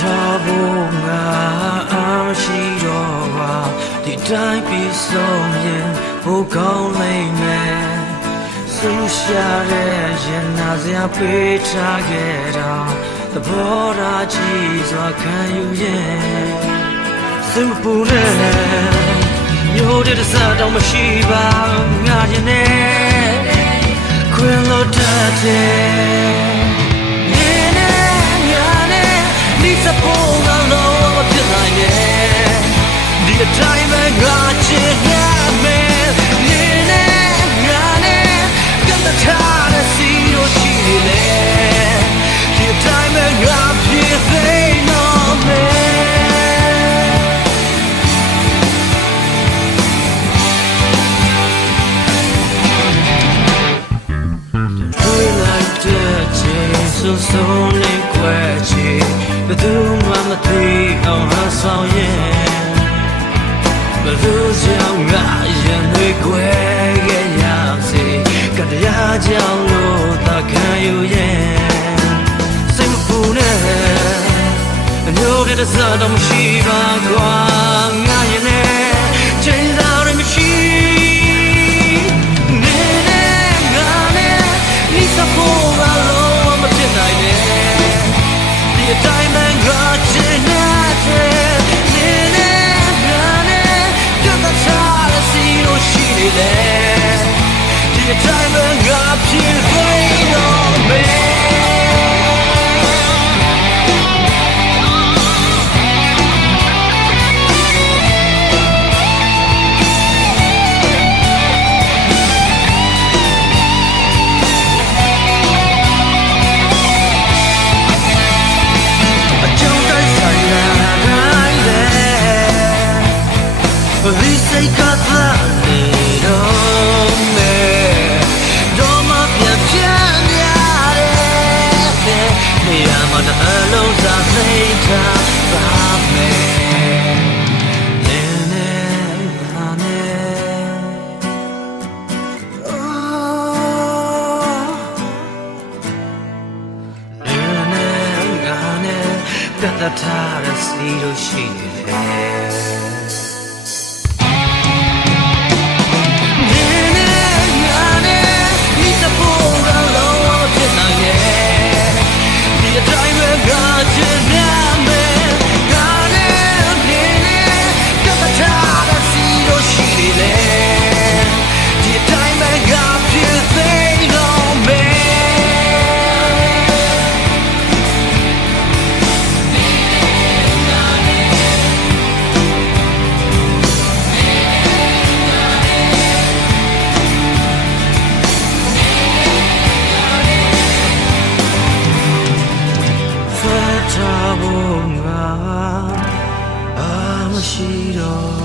ထားဖို့ငါမရှိတော့ပါဒီတိုင်းပြီးဆုံးရင်ဘိုးကောင်းလိမ့်မယ်ဆူရှာတဲ့ရင်နာစရာပေးထားခဲ့တာသဘောထားကြည့်စွာခံယူရင်စိတ်ပူနေမျိုးတဲ့စားတော့မရှိပါငါရင်နဲ့ခွင်လို့တတ်တယ်စပေါ်လာလို့မဖြစ်နိုင်ရဲ့ဒီအတိုင်းပဲငါချင်ရမယ်နေနဲ့ငါနဲ့ကတည်းကထားစီလို့ရှိနေလေဒီအတိုင်းပဲငါဖြစ်သိတော့မယ်တွေ့လိုက်တဲ့ချိန်ဆိုဆုံးနေခွဲချီဘယ်သူမှမသိအောင်ဟာဆောင်ရင်ဘယ်သူကြောင့်ငါရင်တွေကိုယ်ခဲ့ရစေကတရားကြောင့်လို့သာခံယူရင်စိတ်မပူနဲ့အမျိုးတဲ့စားတော့မရှိပါကွာငါရင်နဲ့ချိန်စားရမရှိနေနဲ့ငါနဲ့ဒီစပေါ်လာလို့မဖြစ်နိုင်နဲ့ဒီအတိုင်းပဲငါချင်တဲ့နေနဲ့ငါနဲ့ကတည်းကထားစီလို့ရှိနေလေဒီအတိုင်းပဲငါဖြစ်ခွင့်တော့မယ်This is got that little man. Don't mind me, I'm me. I'm on the alone side later. Love me. Got the tired little shit. I'm a sheet of